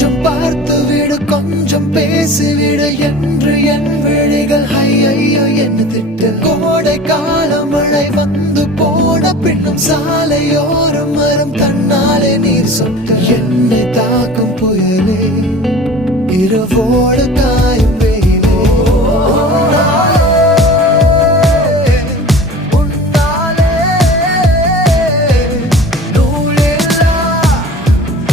கொஞ்சம் பார்த்து விடு, கொஞ்சம் பேசிவிடு என்று என் விழிகள் ஐயோ என்ன திட்டு. கோடை கால மழை வந்து போன பின்னும் சாலையோரம் மரம் தன்னாலே நீர் சொட்டு.